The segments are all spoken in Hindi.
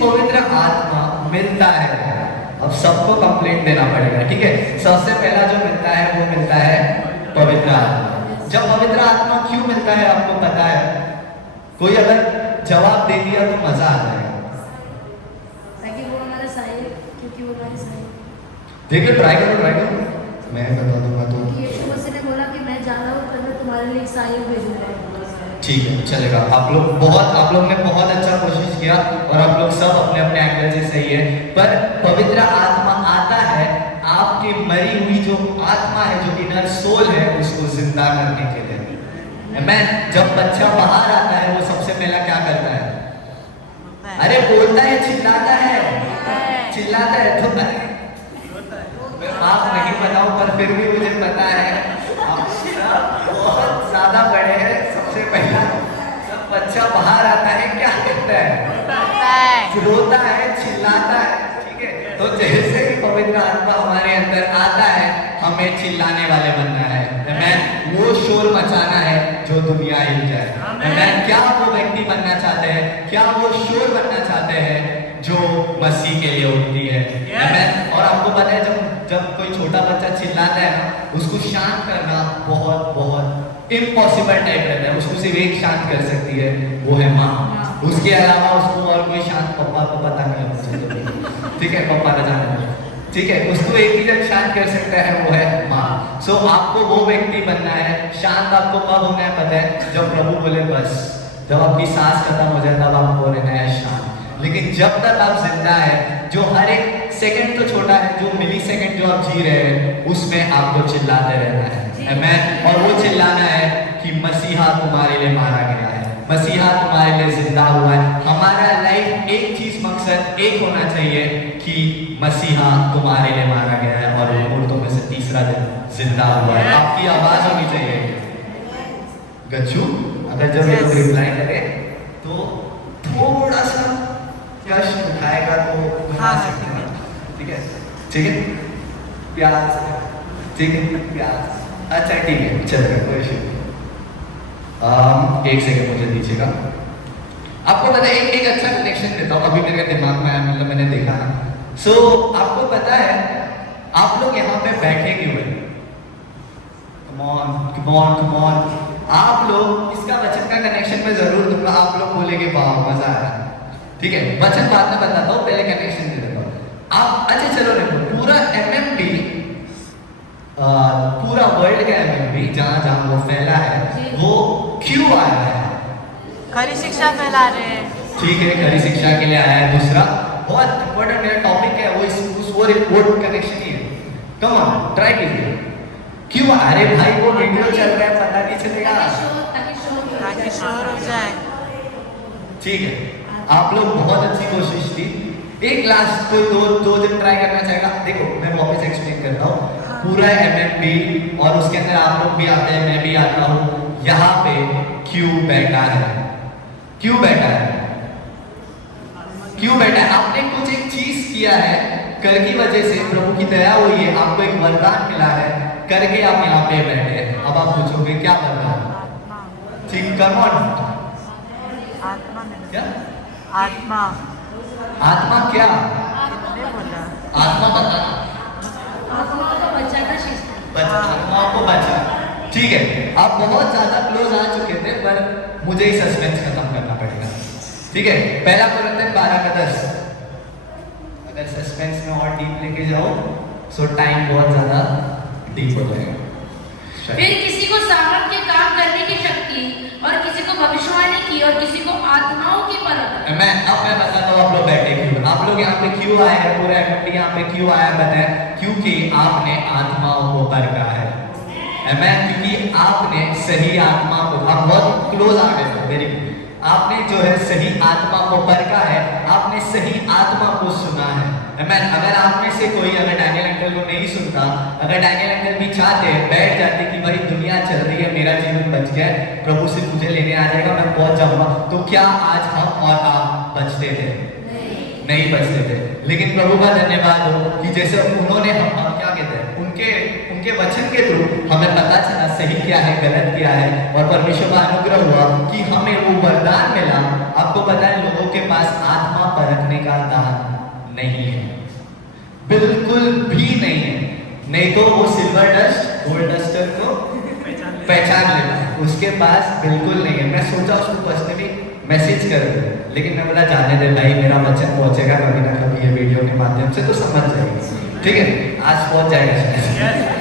पवित्र आत्मा मिलता है। अब सबको कंप्लेंट देना पड़ेगा, ठीक है। सबसे पहला जो मिलता है वो मिलता है पवित्र आत्मा। जब पवित्र आत्मा क्यों मिलता है आपको पता है? कोई अगर जवाब दे दिया तो मजा आ जाएगा। देखिए ट्राई करो, मैं बता दूंगा तो। यीशु मसीह ने बोला कि मैं जा रहा हूँ पर मैं तुम्हारे लिए सहायक भेजूंगा। ठीक है, चलेगा। आप लोग ने बहुत अच्छा कोशिश किया और आप लोग सब अपने अपने एंगल से सही है। पर पवित्र आत्मा आता है आपकी मरी हुई जो आत्मा है, जो इनर सोल है, उसको जिंदा करने के लिए। मैं जब बच्चा बाहर आता है वो सबसे पहला क्या करता है? अरे बोलता है, चिल्लाता है। तो आप नहीं बताओ पर फिर भी मुझे पता है आप सब बहुत ज्यादा बड़े हैं। सबसे पहला जब बच्चा बाहर आता है क्या करता है? रोता है, चिल्लाता है, ठीक है। तो जैसे ही पवित्र आत्मा हमारे अंदर आता है हमें चिल्लाने वाले बनना है। मैं वो शोर मचाना है जो दुनिया हिल जाए। मैं क्या वो व्यक्ति बनना चाहते हैं? क्या वो शोर बनना चाहते हैं जो मसीह के लिए उठती है? और आपको पता है जब कोई छोटा बच्चा चिल्लाता है ना, उसको शांत करना बहुत बहुत इम्पॉसिबल टाइप रहता है। उसको सिर्फ एक शांत कर सकती है, वो है माँ। उसके अलावा उसको और कोई शांत, पप्पा को पता नहीं होता, ठीक है, पप्पा न जाने, ठीक है। उसको एक ही जन शांत कर सकता है, वो है माँ। सो आपको वो व्यक्ति बनना है। शांत आपको कब होना है पता है? जब प्रभु बोले बस, जब आपकी सांस खत्म हो जाए तब आपको रहना है शांत। लेकिन जब तक आप जिंदा है, जो हर एक सेकंड तो छोटा है, जो मिली सेकंड जो आप जी रहे हैं उसमें आपको चिल्लाते रहना है। आमीन। और वो चिल्लाना है कि मसीहा तुम्हारे लिए मारा गया है, मसीहा तुम्हारे लिए जिंदा हुआ है। हमारा लाइफ एक चीज, मकसद एक होना चाहिए कि मसीहा तुम्हारे लिए मारा गया है और मुर्दों में से तीसरा दिन जिंदा हुआ है। आपकी आवाज होनी चाहिए गच्चू। अगर जब ये लोग रिप्लाई करे तो थोड़ा सा यश उठाएगा तो ठीक है, ठीक है, प्यार से, ठीक है, प्यार। अच्छा ठीक है, चलेगा, कोई इशू नहीं। एक सेकंड मुझे दीजिएगा। आपको पता है एक अच्छा कनेक्शन देता हूँ, अभी मेरे दिमाग में आया, मतलब मैंने देखा ना। सो आपको पता है आप लोग यहाँ पे बैठे क्यों हैं? Come on. आप लोग, इसका वचन का कनेक्शन मैं जरूर दूंगा। आप लोग बोलेंगे वाह मजा आ रहा है, ठीक है। वचन बाद में बताता हूँ, पहले कनेक्शन दे देता हूँ। आप अच्छा चलो देखो, पूरा MMP, पूरा वर्ल्ड का MMP जहाँ जहाँ वो फैला है वो क्यों आया है? खरी शिक्षा फैला रहे हैं, ठीक है, खरी शिक्षा के लिए आया है। दूसरा बहुत इंपॉर्टेंट मेरा टॉपिक है वो रिपोर्ट कनेक्शन ही है। कम ऑन, ट्राई कीजिए। क्यों? अरे भाई वो वीडियो चल रहा है, पता नहीं चलेगा, ताकि शोर हो जाए। ठीक है। आप लोग बहुत अच्छी कोशिश की। एक लास्ट कोई दो दिन ट्राई करना चाहेगा? देखो मैं वापस एक्सप्लेन करता हूँ। पूरा MMP और उसके अंदर आप लोग भी आते हैं, मैं भी आता हूँ। यहाँ पे क्यों बैठा है? क्यों बैठा है? क्यों बैठा है? आपने कुछ एक चीज किया है, कर की वजह से प्रभु की दया हुई है, आपको एक वरदान मिला है, करके आप यहाँ पे बैठे हैं। अब आप पूछोगे क्या वरदान? ठीक, कम ऑन। आत्मा में क्या? आत्मा आत्मा क्या? कितने बोला? आत्मा बताना, आत्मा को बचाना शिष्य। आत्मा को बचा, ठीक है। आप बहुत ज्यादा क्लोज आ चुके थे पर मुझे ही सस्पेंस खत्म करना पड़ेगा, ठीक है। पहला कुरिन्थियन 12:10। अगर सस्पेंस में और डीप लेके जाओ सो टाइम बहुत ज्यादा डीप हो जाएगा। फिर किसी को सामर्थ्य काम करने की शक्ति और किसी को भविष्यवाणी की और किसी को आत्माओं की परख। मैं बताता हूँ आप लोग बैठे क्यों, आप लोग यहाँ पे क्यों आए हैं, पूरा MMP यहाँ पे क्यों आया बताए? क्योंकि आपने आत्माओं को परखा है। क्योंकि आपने सही आत्मा को, आप बहुत क्लोज आ गए थे, वेरी गुड। आपने जो है सही आत्मा को परखा है, आपने सही आत्मा को सुना है। अगर आप में से कोई अगर डैनियल अंकल को नहीं सुनता, अगर डैनियल अंकल भी चाहते, बैठ जाते कि भाई दुनिया चल रही है, मेरा जीवन बच गया, प्रभु से मुझे लेने आ जाएगा, मैं पहुंच जाऊंगा, तो क्या आज हम और आप बचते थे? नहीं बचते थे। लेकिन प्रभु का धन्यवाद हो कि जैसे उन्होंने हम क्या कहते हैं, उनके वचन के थ्रू हमें पता चला सही क्या है, गलत क्या है, और परमेश्वर का अनुग्रह हुआ कि हमें वो वरदान मिला। आपको पता है लोगों के पास आत्मा परखने का दान नहीं है, बिल्कुल भी नहीं है। नहीं तो वो सिल्वर डस्ट गोल्ड डस्टर को पहचान लेता है, उसके पास बिल्कुल नहीं है। मैं सोचा उसको पर्सनली मैसेज कर दूं, लेकिन मैं बोला जाने दे भाई, मेरा बच्चा पहुंचेगा कभी ना कभी ये वीडियो के माध्यम से तो समझ जाएगी, ठीक है, आज पहुंच जाएगा शायद,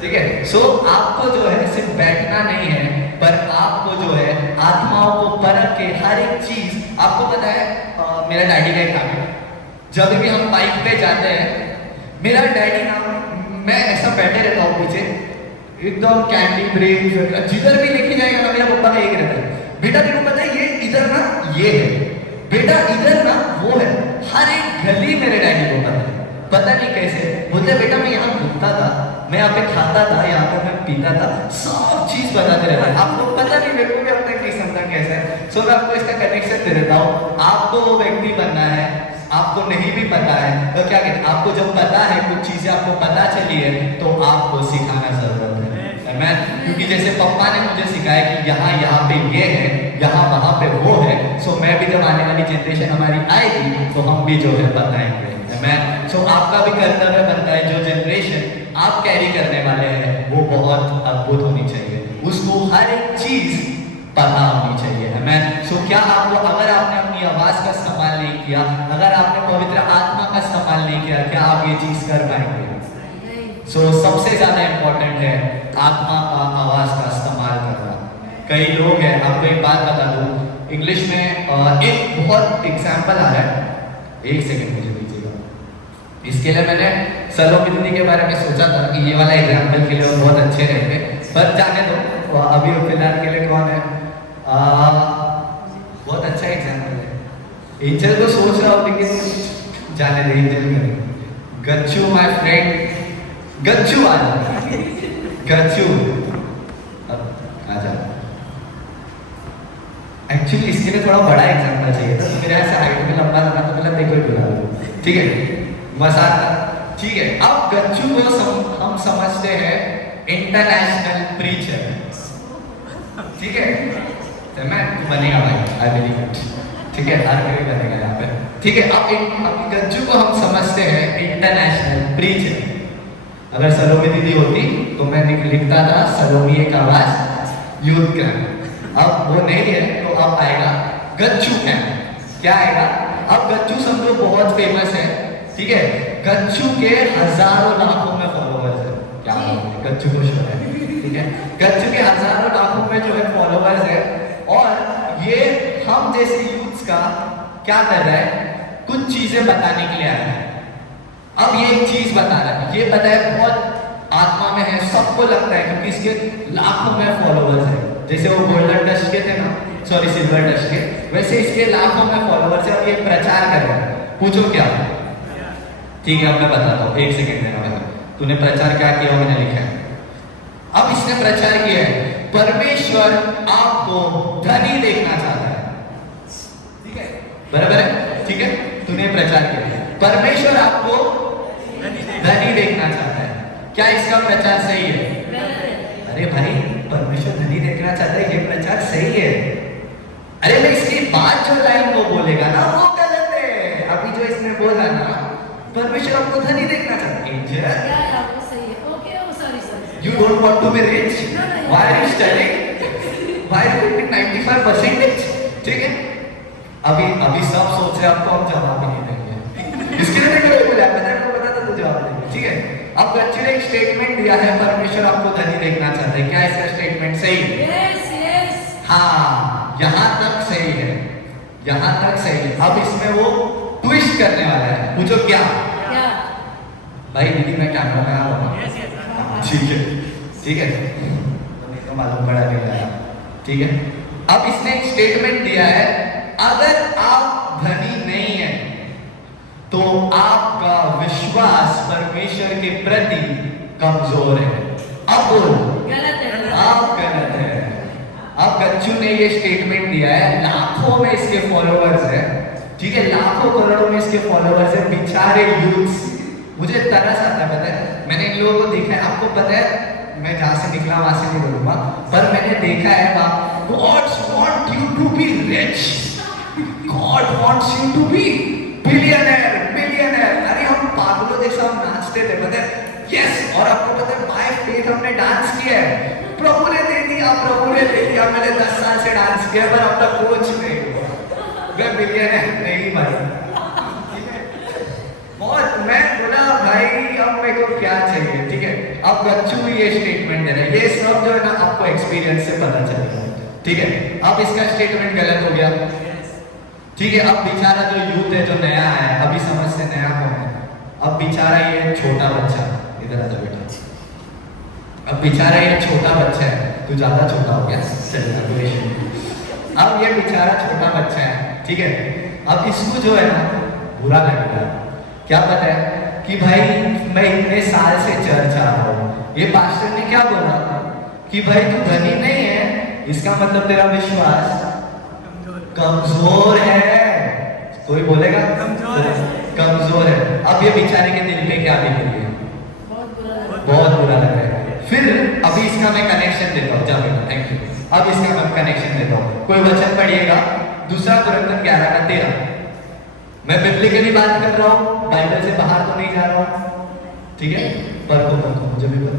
ठीक है। सो आपको जो है सिर्फ बैठना नहीं है, पर आपको जो है आत्माओं को परख के हर एक चीज आपको पता है। मेरा डैडी का एक काम है, जब भी हम बाइक पे जाते हैं, मेरा डैडी ना, मैं ऐसा बैठे रहता हूँ पीछे एकदम कैंडी ब्रेक, जिधर भी लेके जाएगा ना मेरा पप्पा का एक रहता है, बेटा तेरे को पता है ये इधर ना ये है, बेटा इधर ना वो है, हर एक गली मेरे डैडी को पता है। पता नहीं कैसे बोलते, बेटा मैं यहाँ घूमता था, मैं यहाँ पे खाता था, यहाँ पे मैं पीता था, सब चीज बताते रहता है। आपको पता नहीं, मेरे को भी अब तक नहीं समझा कैसे है। सो मैं आपको इसका कनेक्शन दे देता हूँ। आपको वो व्यक्ति बनना है, आपको नहीं भी पता है तो क्या कहते हैं, आपको जब पता है कुछ चीजें आपको पता चली है तो आपको सिखाना जरूरत है। मैं क्योंकि जैसे पप्पा ने मुझे सिखाया कि यहाँ पे ये है, यहाँ वहाँ पे वो है, सो मैं भी जब आने वाली जनरेशन हमारी आएगी तो हम भी जो है बताएंगे। मैं सो आपका भी कर्तव्य बनता है, जो जनरेशन आप कैरी करने वाले हैं वो बहुत अद्भुत होनी चाहिए, उसको हर एक चीज पता होनी चाहिए। मैं सो क्या आपको, अगर आपने अपनी आवाज का इस्तेमाल नहीं किया, अगर आपने पवित्र आत्मा का इस्तेमाल नहीं किया, क्या आप ये चीज कर पाएंगे? सो सबसे ज्यादा इंपॉर्टेंट है आत्मा का आवाज का इस्तेमाल करना। कई लोग हैं, आपको एक बात बता दूं, इंग्लिश में एक बहुत एग्जाम्पल आ रहा है, एक सेकेंड मुझे दीजिएगा। इसके लिए मैंने सलोमिनी के बारे में सोचा था कि ये वाला एग्जाम्पल के लिए बहुत अच्छे रहेंगे, पर जाने दो, अभी फिलहाल के लिए कौन है, बहुत अच्छा एग्जाम्पल है। एंजल तो सोच रहा हूँ, लेकिन जाने दे, एंजल करें। गच्चू माय फ्रेंड, गच्चू आ जाओ, गच्चू अब आ जाओ। एक्चुअली इसके लिए थोड़ा बड़ा एग्जाम्पल चाहिए था, मेरे ऐसे हाइट में लंबा था तो मैंने देखो बुला लो, ठीक है, मजाक था, ठीक है। अब गच्चू को हम समझते हैं इंटरनेशनल प्रीचर, ठीक है, तो मैं बनेगा भाई, आई बिलीव इट, ठीक है, हर कोई बनेगा यहाँ पे, ठीक है। अब गच्चू को हम समझते हैं इंटरनेशनल प्रीचर। अगर सलोमी दीदी होती तो मैं लिखता था सलोमी एक आवाज यूथ कैंप, अब वो नहीं है तो अब आएगा गच्चू कैंप। क्या आएगा? अब गच्चू समझो बहुत फेमस है, ठीक है, गच्चू के हजारों लाखों में फॉलोवर्स है, क्या गच्चू को शो है, ठीक है, गच्चू के हजारों लाखों में जो है फॉलोवर्स है, और ये हम जैसे यूथ्स का क्या कर रहा है, कुछ चीजें बताने के लिए आया है। अब ये एक चीज बता रहा है, ये बताया बहुत आत्मा में है, सबको लगता है क्योंकि इसके लाखों में फॉलोवर्स है, जैसे वो गोल्डन डस्ट के थे ना, सॉरी सिल्वर डस्ट के, वैसे इसके लाखों में फॉलोवर्स है। अब ये प्रचार कर रहा है, पूछो क्या, ठीक है अब मैं बताता हूँ, एक सेकेंड देना भाई, तूने प्रचार क्या किया मैंने लिखा है। अब इसने प्रचार किया है परमेश्वर आपको धनी देखना चाहता है, ठीक है, बराबर है, ठीक है, तूने प्रचार किया परमेश्वर आपको धनी देखना चाहता है। क्या इसका प्रचार सही है? अरे भाई परमेश्वर धनी देखना चाहता है, ये प्रचार सही है। अरे मैं इसके बाद जो लाइन वो बोलेगा ना वो गलत है। अभी जो इसने बोला ना परमेश्वर आपको धनी देखना चाहता है, you don't want to be rich, why are you studying, why are you getting 95%, ठीक है। अभी सब सोच रहे आपको हम जवाब नहीं देंगे, इसके लिए देखो बोला पता था तो जवाब देंगे, ठीक है। अब गच्चू ने एक स्टेटमेंट दिया है परमेश्वर आपको धनी देखना चाहते हैं, क्या इसका स्टेटमेंट सही है? yes. हाँ, यहाँ तक सही है, यहाँ तक सही है। अब इसमें वो ट्विस्ट करने वाला है, पूछो क्या? भाई दीदी मैं कैमरा में आ रहा हूँ, ठीक है, ठीक है, तो मालूम पड़ा नहीं आया, ठीक है। अब इसने एक स्टेटमेंट दिया है, अगर आप धनी नहीं है तो आपका विश्वास परमेश्वर के प्रति कमजोर है। अब गलत है, आप गलत है। अब गच्चू ने ये स्टेटमेंट दिया है, लाखों में इसके फॉलोअर्स है, ठीक है, लाखों करोड़ों में इसके फॉलोअर्स है, बेचारे यूथ्स। मुझे तरस आता है, पता है, मैंने इन लोगों को देखा है, आपको पता है मैं जहाँ से निकला वहां से नहीं बोलूंगा, पर मैंने देखा है वहां, God's wants you to be rich, God wants you to be billionaire, millionaire. अरे हम पागलों जैसा हम नाचते थे, पता है? Yes, और आपको पता है by faith हमने डांस किया है, प्रभु ने दे दिया, प्रभु ने दे दिया। मैंने 10 साल से डांस किया पर अपना कोच नहीं हुआ, मैं बिलियनर नहीं भाई। बहुत मैं बोला भाई अब मेरे को क्या चाहिए, ठीक है? अब बच्चू भी ये स्टेटमेंट दे रहा है, ये सब जो है ना आपको एक्सपीरियंस से पता चलेगा, ठीक है? अब इसका स्टेटमेंट गलत हो गया, ठीक है? अब बेचारा जो यूथ है जो नया है, अभी समझ से नया कौन है, अब बेचारा ये छोटा बच्चा, इधर आ जाओ बेटा, अब बेचारा ये छोटा बच्चा है, तू ज्यादा छोटा हो गया, चलिए। अब ये बेचारा छोटा बच्चा है, ठीक है? अब इसको जो है ना बुरा लगेगा, क्या पता है कि भाई मैं इतने साल से चर्च आ रहा हूँ, ये पास्टर ने क्या बोला कि भाई तू धनी नहीं है, इसका मतलब तेरा विश्वास कमजोर है। कोई बोलेगा कमजोर है। अब ये बेचारे के दिल पे क्या बीत रही है, बहुत बुरा लग रहा है। फिर अभी इसका मैं कनेक्शन देता हूँ, जा बेटा, थैंक यू। अब इसका मैं कनेक्शन देता हूँ, कोई वचन पढ़िएगा, दूसरा कुरिन्थियों 11:13। मैं बिब्लिकली बात कर रहा हूँ, बाइबल से बाहर तो नहीं जा रहा हूँ, ठीक है? पर मुझे भी पता,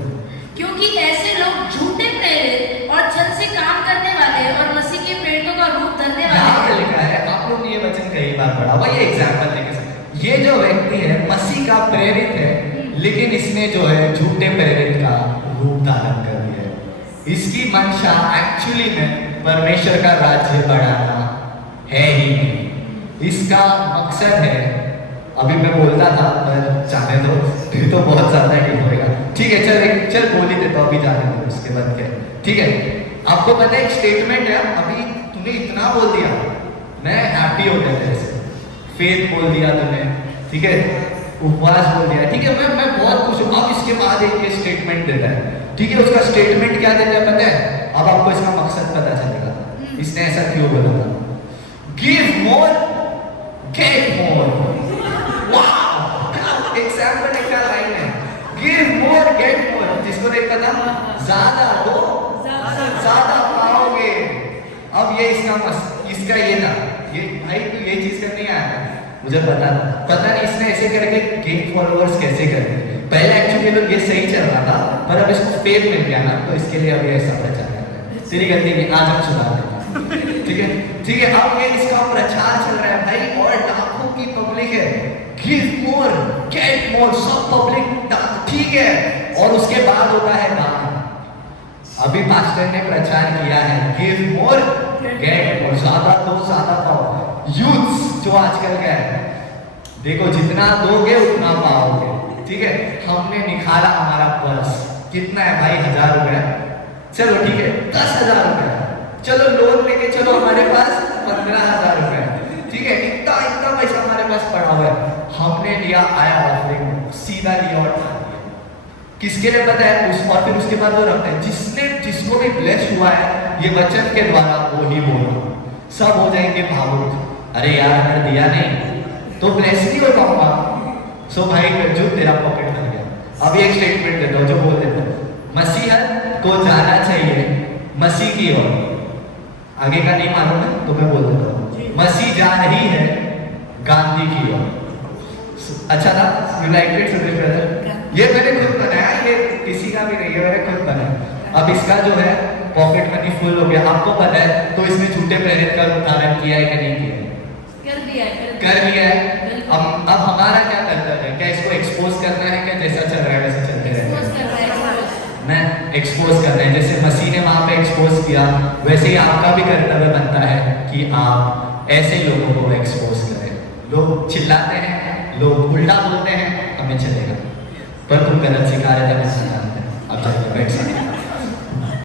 क्योंकि ऐसे लोग झूठे प्रेरित और छल से काम करने वाले और मसीह के प्रेरितों का रूप धरने वाले यहाँ लिखा है, आप लोग ने ये वचन कई बार पढ़ा हुआ, ये एग्जाम्पल देके सकते। ये जो व्यक्ति है मसीह का प्रेरित है, लेकिन इसने जो है झूठे प्रेरित का रूप धारण कर लिया है। इसकी मंशा एक्चुअली में परमेश्वर का राज्य बढ़ाना है ही नहीं, इसका मकसद है, अभी मैं बोलता था पर जाने दो, फिर तो बहुत ज्यादा ही होगा, ठीक है? चल बोल ही देता हूँ, अभी जाने दो, उसके बाद क्या, ठीक है? आपको पता है एक स्टेटमेंट है, अभी तूने इतना बोल दिया, मैं हैप्पी हो गया जैसे, फेथ बोल दिया तूने, ठीक है? उपवास बोल दिया, ठीक है? मैं बहुत खुश हूँ। अब इसके बाद एक ये स्टेटमेंट देता है, ठीक है? उसका स्टेटमेंट क्या देता है पता है? अब आपको इसका मकसद पता चलेगा, इसने ऐसा क्यों बोला था। गिव मोर गेट मोर, वाह, एग्जाम्पल एक लाइन है, गिव मोर गेट मोर, जिसको देखता था ज्यादा दो ज्यादा पाओगे। अब ये इसका ये था, ये भाई तू ये चीज करने आया था, मुझे पता नहीं इसने ऐसे करके गेट फॉलोअर्स कैसे करते। पहले एक्चुअली लोग ये सही चल रहा था, पर अब इसको फेथ मिल गया ना, तो इसके लिए अभी ऐसा प्रचार कर रहा है। तेरी गलती नहीं, आज हम सुधार देंगे, ठीक है? ठीक है, अब ये इसका प्रचार चल रहा है भाई, और लाखों की पब्लिक है, गिव मोर गेट मोर, सब पब्लिक, ठीक है? और उसके बाद होता है दान। अभी पास्टर ने प्रचार किया है, गिव मोर गेट मोर, ज्यादा दो ज्यादा पाओ। यूथ जो आजकल का है, देखो जितना दोगे उतना पाओगे, ठीक है? हमने निकाला हमारा पर्स, कितना है भाई? 1000 रुपए, चलो ठीक है 10,000 रुपए, चलो लोन लेके चलो हमारे पास 15,000 रुपए, ठीक है? इतना पैसा हमारे पास पड़ा हुआ है, हमने लिया आया ऑफरिंग, सीधा लिया और खा लिया। किसके लिए पता है? और फिर उसके बाद वो रखते हैं, जिसको भी ब्लेस हुआ है ये वचन के द्वारा, वो ही बोला, सब हो जाएंगे भावुक, अरे यार अगर दिया नहीं तो ब्लेस नहीं हो पाऊंगा। सो भाई जो तेरा पॉकेट भर गया। अब एक स्टेटमेंट देता हूँ जो बोल देता हूँ, मसीहत को जाना चाहिए मसीह की ओर। आगे का नहीं मालूम है तो मैं बोल देता हूँ, मसीह जा रही है गांधी की ओर। अच्छा था, you like it Suresh brother? ये मैंने खुद बनाया, ये किसी का भी नहीं है, मैंने खुद बनाया। अब इसका जो है पॉकेट मनी फुल हो गया, आपको पता है, तो इसने झूठे प्रेरित का उदाहरण किया है कि नहीं किया? कर लिया है। अब हमारा क्या कर्तव्य है? क्या इसको एक्सपोज करना है, क्या जैसा चल रहा है वैसे चलते रहे? मैं एक्सपोज कर रहे हैं, जैसे मसीह ने वहां पे एक्सपोज किया, वैसे ही आपका भी कर्तव्य बनता है कि आप ऐसे लोगों को एक्सपोज करें। लोग चिल्लाते हैं, लोग उल्टा बोलते हैं, हमें चलेगा, पर तुम गलत सिखा रहे थे, अब जाके बैठ सकते।